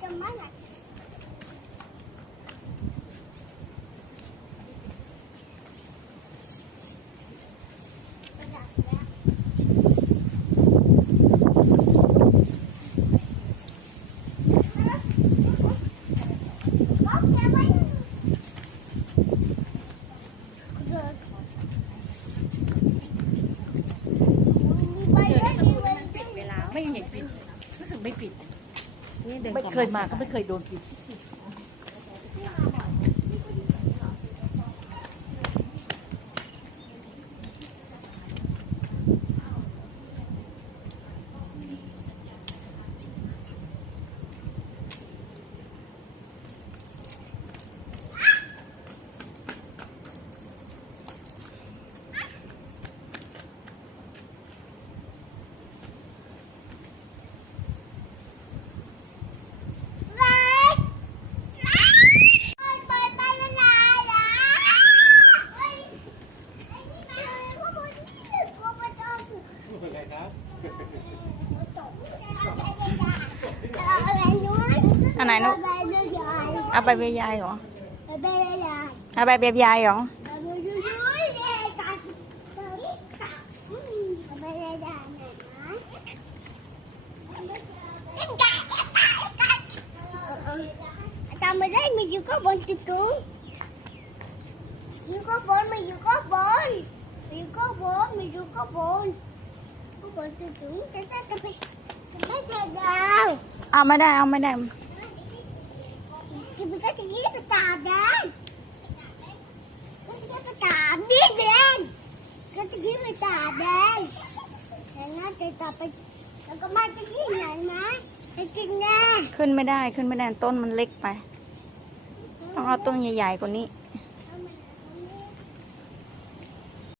cho má này Bay đấy, đi bay. ปิดเวลาไม่เห็นปิดรู้สึกไม่ปิดนี่เดิน ไม่เคยมาก็ไม่เคยโดนปิด cái này nó à bay bay dài hả à bay bay dài hả Tao mới đấy mình chưa You go born, you go born. You go born, you go born. เอาไม่ได้เอาไม่ได้กินก็จะยี่ประตามได้ก็จะยี่ประตามนี่เองก็จะยี่ประตามได้แต่น่าจะต่อไปแล้วก็มาจะยี่ไหนนะจะกินแน่ขึ้นไม่ได้ขึ้นไม่ได้ต้นมันเล็กไป ต้องเอาต้นใหญ่ๆกว่านี้